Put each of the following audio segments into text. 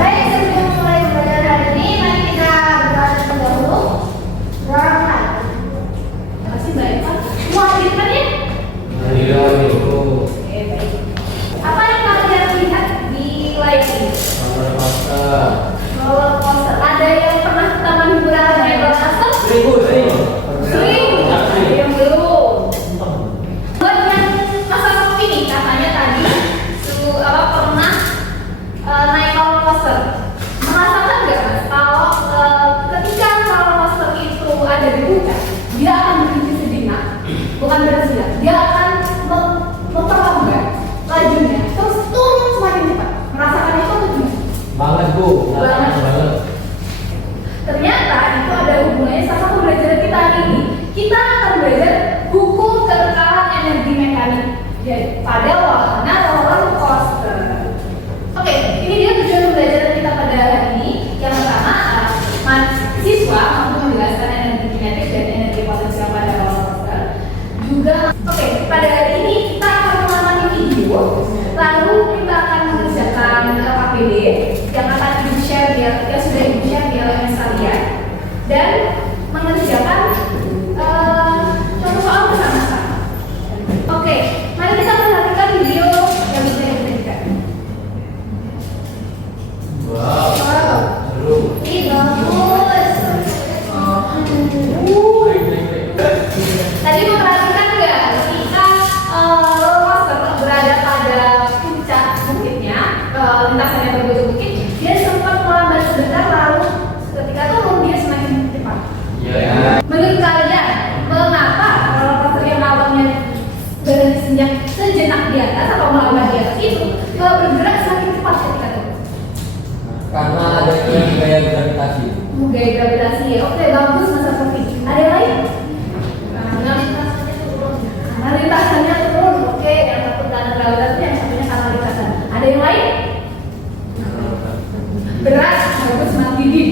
Baik, sebelum mulai pembelajaran hari ini, mari kita berdoa terlebih dahulu. Doa. Makasih Mbak Eva. Mau hadirkan ya? Iya, itu. Oke, baik. Apa yang kalian lihat di slide ini? Roller coaster. Ada yang pernah ke taman hiburan naik roller coaster? Sering. Ada yang belum. Buat yang masa kopi nih, katanya tadi pernah naik roller coaster. Merasakan nggak Mas kalau ketika roller coaster itu ada di puncak, dia akan berhenti sejenak, bukan berhenti, dia akan memperlambat lajunya, terus turun semakin cepat. Merasakan itu atau gimana? Banget Bu, banget. Ternyata itu ada hubungannya sama pembelajaran kita hari ini. Kita akan belajar hukum kekekalan energi mekanik pada wahana roller coaster. Oke, ini dia tujuan pembelajaran kita pada hari ini. Yang pertama, siswa mampu menjelaskan energi kinetik dan energi potensial pada roller coaster. Juga, oke, pada hari ini kita akan mengamati video, lalu kita akan mengerjakan KPD yang akan di-share yang sudah di-share di LMS kalian, dan mengerjakan contoh soal bersama-sama. Oke, mari kita perhatikan video yang bisa disajikan. Wow. Seru. Ini bagus. Tadi memperhatikan nggak ketika roller coaster berada pada puncak bukitnya, lintasannya berbeda bukit, dia sempat melambat sebentar, lalu ketika turun dia semakin cepat. Iya. Menurut kalian, mengapa roller coaster yang awalnya berhenti sejenak di atas atau melambat di atas itu bergerak semakin cepat ketika turun? Karena ada gaya gravitasi. Gaya gravitasi ya. Oke, bagus Mas Sofi. Ada yang lain? Karena lintasannya turun. Karena lintasannya turun. Oke, yang satu karena gravitasi, yang satunya karena lintasan. Ada yang lain? Berat, bagus Mas Didi.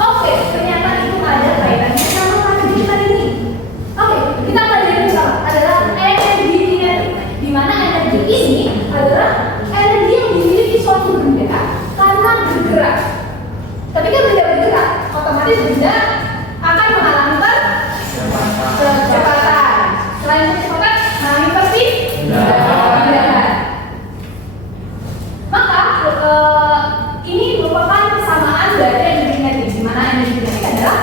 Oke, ternyata itu ada kaitannya sama energi kita ini. Oke, kita pelajari bersama adalah energi kinetik, di mana energi ini adalah energi yang dimiliki suatu benda karena bergerak. Ketika benda bergerak, otomatis benda akan mengalami kecepatan. Selain kecepatan, mengalami perpindahan. Maka ini merupakan persamaan dari energi kinetik, di mana energi kinetik adalah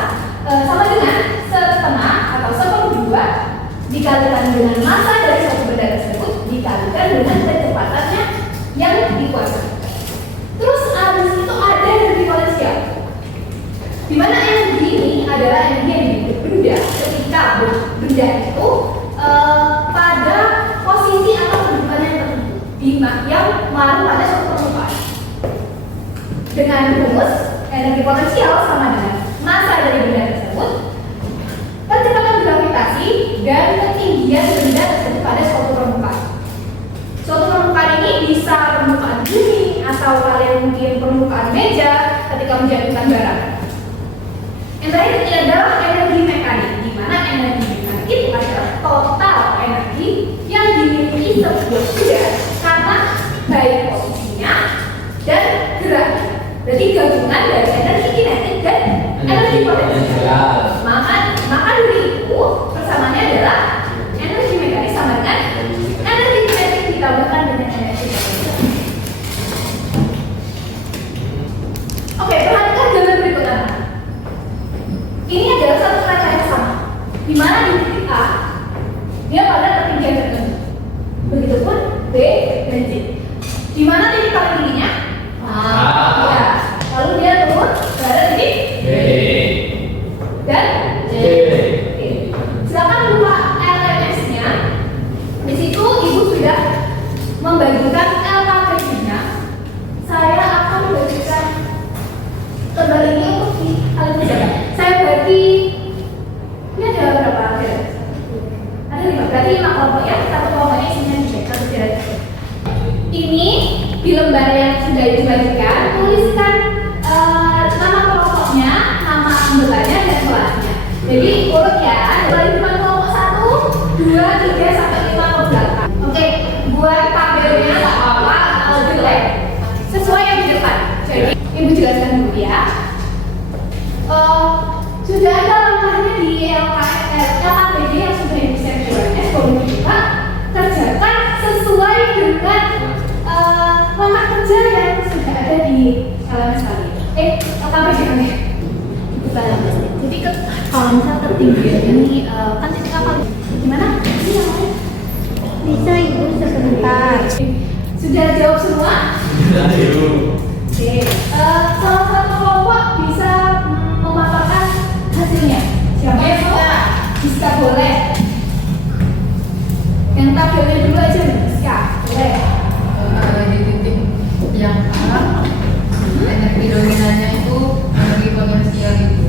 sama dengan setengah atau seperempat dikalikan dengan massa dari suatu benda tersebut dikalikan dengan kecepatannya yang dikuasai. Terus abis itu ada energi potensial, di mana energi ini adalah energi yang dimiliki benda ketika benda itu pada posisi atau kedudukan yang tertentu, yang malu pada suatu permukaan. Dengan rumus energi potensial sama dengan massa dari benda tersebut, kecepatan gravitasi, dan ketinggian benda tersebut pada suatu permukaan. Suatu permukaan ini bisa permukaan bumi atau kalian mungkin permukaan meja ketika menjatuhkan barang. Yang terakhir ini adalah energi mekanik, di mana energi mekanik itu adalah total energi yang dimiliki sebuah benda karena baik posisinya dan geraknya. Berarti gabungan dari energi kinetik dan energi potensial. Maka dari itu persamaannya adalah energi mekanik sama dengan energi kinetik ditambahkan dengan energi potensial. Oke, perhatikan gambar berikutnya. Ini adalah satu kaca yang sama, di mana di titik A dia pada ketinggian tertentu. Begitupun B dan C. Di mana titik paling tingginya? Ya. Lalu dia turun berada di titik B dan C. Silakan buka LMS-nya. Di situ ibu sudah membagikan LKPD-nya. Saya akan membagikan gambar ini untuk kalian menjaga. Saya bagi, ini ada berapa? Ada 5. Berarti 5 kelompok ya. Satu kelompoknya isinya 3, satu tidak. Ini di lembar yang sudah dibagikan, tuliskan nama kelompoknya, nama anggotanya, dan kelasnya. Jadi urut ya, dari kelompok 1, 2, 3, sampai 5 ke belakang. Oke, buat tabelnya Ibu jelaskan dulu ya. Sudah ada langkahnya di LKPD yang sudah disertifikasi bahwa kita kerjakan sesuai dengan langkah kerja yang sudah ada di LMS kali. LKPD kan ya? Jadi kalau misal ketinggian ini kan titik apa? Gimana? Ini namanya? Bisa ibu sebentar. Sudah jawab semua? Oke. Salah satu kelompok bisa memaparkan hasilnya. Siapa yang mau? Bisa boleh. Yang tabelnya dulu aja bisa boleh. Ada di titik yang A, energi dominannya itu energi potensial itu.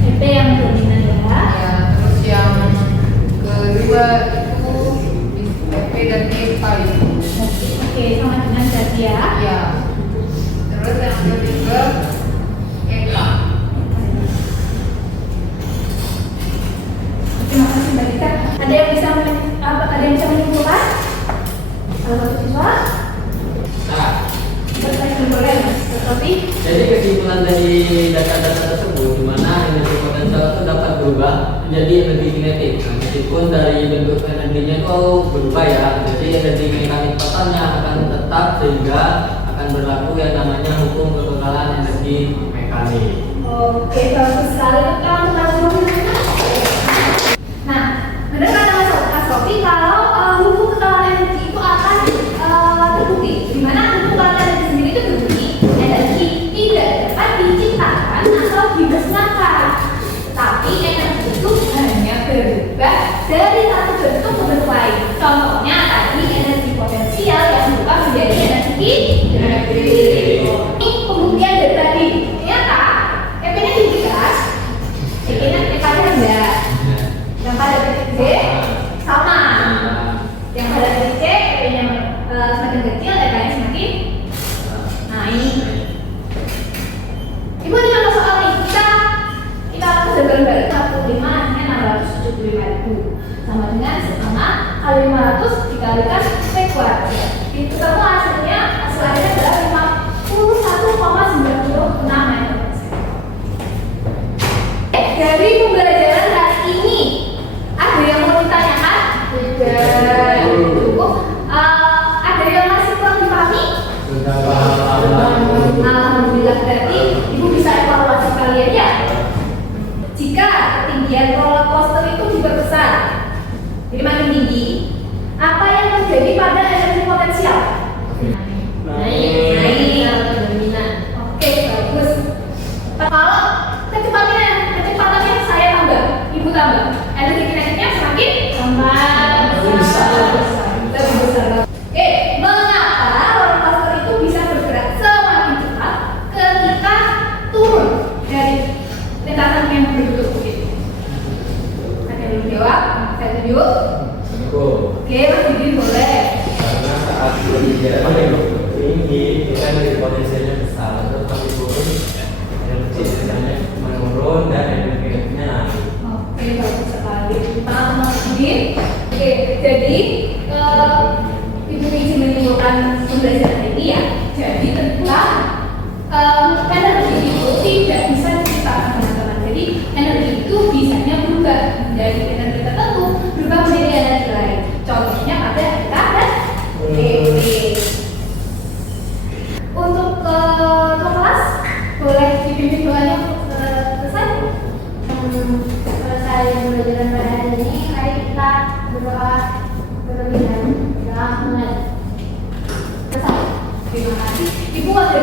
EP yang dominan ya. Ya, terus yang kedua itu EP dan EK itu. Oke, sama dengan berarti ya. Ya. Terus yang ketiga EK. Terima kasih Mbak Dita. Ada yang bisa menyimpulkan? Salah satu siswa? Nah, Bertanya boleh Mas. Seperti jadi kesimpulan dari data-data tersebut di mana energi potensial itu dapat berubah menjadi energi kinetik. Nah, meskipun dari bentuk energinya itu berubah ya, jadi energi mekanik totalnya akan tetap sehingga akan berlaku yang namanya hukum kekekalan energi mekanik. oke, bagus sekali. Kamu tahu nah, benar kata Mas Sofi kalau hukum kekekalan energi itu akan terbukti. Di mana hukum kekekalan energi sendiri itu terbukti energi tidak dapat diciptakan atau dimusnahkan, tapi energi itu hanya berubah dari satu bentuk ke bentuk lain. Contohnya tadi energi potensial yang berubah menjadi energi kinetik. Ini pembuktian dari tadi. Ternyata EP-nya tinggi kan? EP-nya rendah. Yang pada titik D sama. Yang pada titik C EP-nya semakin kecil, EP-nya semakin naik. Ibu ada contoh soal ini. Kita kerja bareng-bareng 45 artinya 675.000 sama dengan setengah kali 500 dikalikan P kuadrat. Itu ketemu hasil akhirnya adalah 51,96 meter. Dari pembelajaran hari ini ada yang mau ditanyakan? Tidak. Cukup. Ada yang masih kurang dipahami? Sudah paham. Alhamdulillah, berarti ibu bisa evaluasi kalian ya. Jika ketinggian roller coaster itu diperbesar, jadi makin tinggi, apa yang terjadi pada energi potensial? Naik. Dominan. Oke, bagus. Kalau kecepatannya saya tambah, ibu tambah, energi kinetiknya semakin lebih besar. Oke, mengapa roller coaster itu bisa bergerak semakin cepat ketika turun dari lintasan yang berbentuk begitu? Ada yang jawab? Saya tunjuk. Oke, Mas Didi boleh. Karena saat ketinggian paling tinggi itu kan energi potensialnya besar, terus kami turun energi potensialnya menurun dan energi kinetiknya naik. Oke, bagus sekali. Mas Didi. Oke, jadi Ibu izin menyimpulkan pembelajaran ini ya. Jadi tentulah energi itu tidak bisa diciptakan teman-teman. Jadi energi itu bisanya berubah dari energi tertentu berubah menjadi energi lain. Contohnya pada kita dan PP. Untuk kelas boleh dipimpin doanya untuk selesai. Selesai pembelajaran pada hari ini, mari kita berdoa berlebihan. Selesai. Terima kasih. Ibu wakil